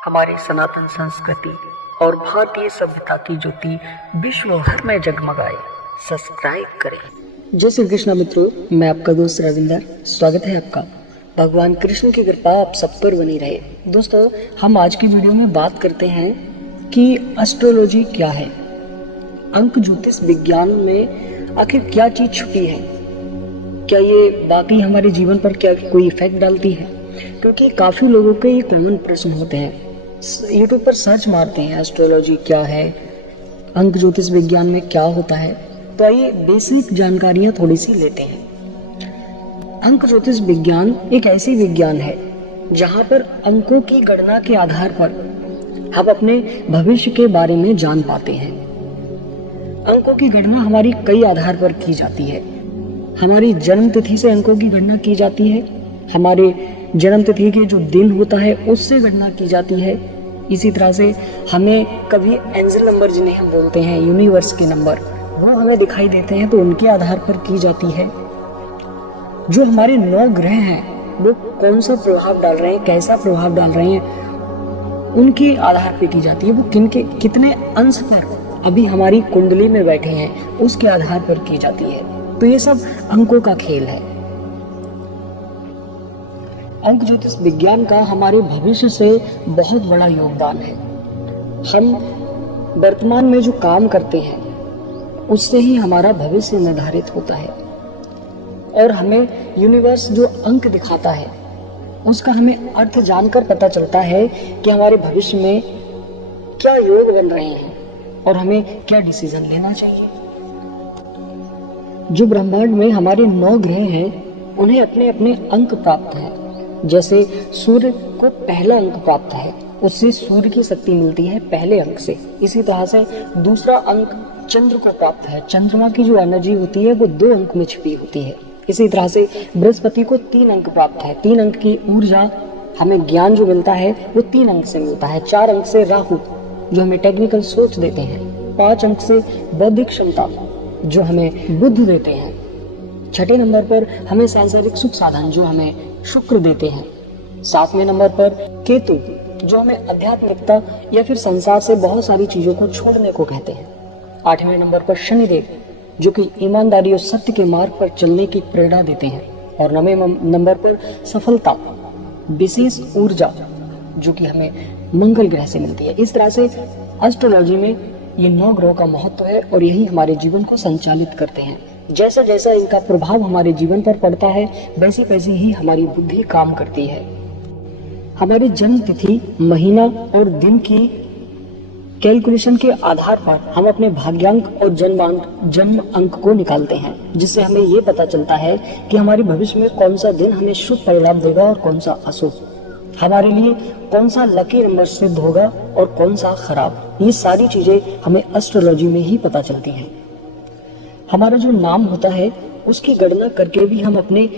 हमारी सनातन संस्कृति और भारतीय सभ्यता की ज्योति विश्व भर में जगमगाए। सब्सक्राइब करें। जय श्री कृष्ण मित्रों, मैं आपका दोस्त रविंदर। स्वागत है आपका। भगवान कृष्ण की कृपा आप सब पर बनी रहे। दोस्तों, हम आज की वीडियो में बात करते हैं कि एस्ट्रोलॉजी क्या है, अंक ज्योतिष विज्ञान में आखिर क्या चीज छुपी है, क्या ये बाकी हमारे जीवन पर क्या कोई इफेक्ट डालती है। क्योंकि काफी लोगों के ये कॉमन प्रश्न होते हैं, यूट्यूब पर सर्च मारते हैं एस्ट्रोलॉजी क्या है, अंक ज्योतिष विज्ञान में क्या होता है। तो आइए बेसिक जानकारियां थोड़ी सी लेते हैं। अंक ज्योतिष विज्ञान एक ऐसी विज्ञान है जहां पर अंकों की गणना के आधार पर हम अपने भविष्य के बारे में जान पाते हैं। अंकों की गणना हमारी कई आधार पर की जाती है। हमारी जन्म तिथि से अंकों की गणना की जाती है, हमारे जन्म तिथि के जो दिन होता है उससे गणना की जाती है। इसी तरह से हमें कभी एंजल नंबर जिन्हें हम बोलते हैं, यूनिवर्स के नंबर, वो हमें दिखाई देते हैं तो उनके आधार पर की जाती है। जो हमारे 9 ग्रह हैं वो कौन सा प्रभाव डाल रहे हैं, कैसा प्रभाव डाल रहे हैं, उनके आधार पर की जाती है। वो कितने अंश पर अभी हमारी कुंडली में बैठे हैं उसके आधार पर की जाती है। तो ये सब अंकों का खेल है। अंक ज्योतिष विज्ञान का हमारे भविष्य से बहुत बड़ा योगदान है। हम वर्तमान में जो काम करते हैं उससे ही हमारा भविष्य निर्धारित होता है, और हमें यूनिवर्स जो अंक दिखाता है उसका हमें अर्थ जानकर पता चलता है कि हमारे भविष्य में क्या योग बन रहे हैं और हमें क्या डिसीजन लेना चाहिए। जो ब्रह्मांड में हमारे 9 ग्रह हैं उन्हें अपने अपने अंक प्राप्त है। जैसे सूर्य को पहला अंक प्राप्त है, उससे सूर्य की शक्ति मिलती है पहले अंक से। इसी तरह से दूसरा अंक चंद्र को प्राप्त है, चंद्रमा की जो एनर्जी होती है वो 2 अंक में छिपी होती है। इसी तरह से बृहस्पति को 3 अंक प्राप्त है, 3 अंक की ऊर्जा, हमें ज्ञान जो मिलता है वो 3 अंक से मिलता है। 4 अंक से राहु जो हमें टेक्निकल सोच देते हैं, 5 अंक से बौद्धिक क्षमता जो हमें बुद्धि देते हैं, 6ठे नंबर पर हमें सांसारिक सुख साधन जो हमें शुक्र देते हैं, 7वें नंबर पर केतु जो हमें आध्यात्मिकता या फिर संसार से बहुत सारी चीजों को छोड़ने को कहते हैं, 8वें नंबर पर शनिदेव जो कि ईमानदारी और सत्य के मार्ग पर चलने की प्रेरणा देते हैं, और 9वें नंबर पर सफलता, विशेष ऊर्जा जो कि हमें मंगल ग्रह से मिलती है। इस तरह से एस्ट्रोलॉजी में ये 9 ग्रहों का महत्व है और यही हमारे जीवन को संचालित करते हैं। जैसा जैसा इनका प्रभाव हमारे जीवन पर पड़ता है वैसी वैसी ही हमारी बुद्धि काम करती है। हमारी जन्म तिथि, महीना और दिन की कैलकुलेशन के आधार पर हम अपने भाग्यांक और जन्म अंक को निकालते हैं, जिससे हमें ये पता चलता है कि हमारे भविष्य में कौन सा दिन हमें शुभ परिणाम देगा और कौन सा अशुभ, हमारे लिए कौन सा लकी नंबर सिद्ध होगा और कौन सा खराब। ये सारी चीजें हमें एस्ट्रोलॉजी में ही पता चलती हैं। हमारा जो नाम होता है उसकी गणना करके भी हम अपने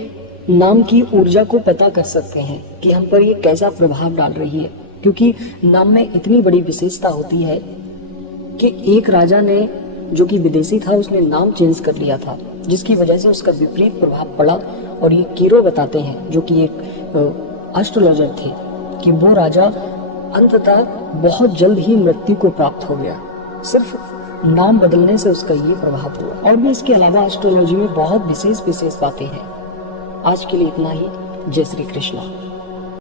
नाम की ऊर्जा को पता कर सकते हैं कि हम पर ये कैसा प्रभाव डाल रही है। क्योंकि नाम में इतनी बड़ी विशेषता होती है कि एक राजा ने, जो कि विदेशी था, उसने नाम चेंज कर लिया था, जिसकी वजह से उसका विपरीत प्रभाव पड़ा। और ये कीरो बताते हैं, जो कि एक एस्ट्रोलॉजर थे, कि वो राजा अंततः बहुत जल्द ही मृत्यु को प्राप्त हो गया, सिर्फ नाम बदलने से उसका ये प्रभाव हुआ। और भी इसके अलावा एस्ट्रोलॉजी में बहुत विशेष बातें हैं। आज के लिए इतना ही। जय श्री कृष्ण।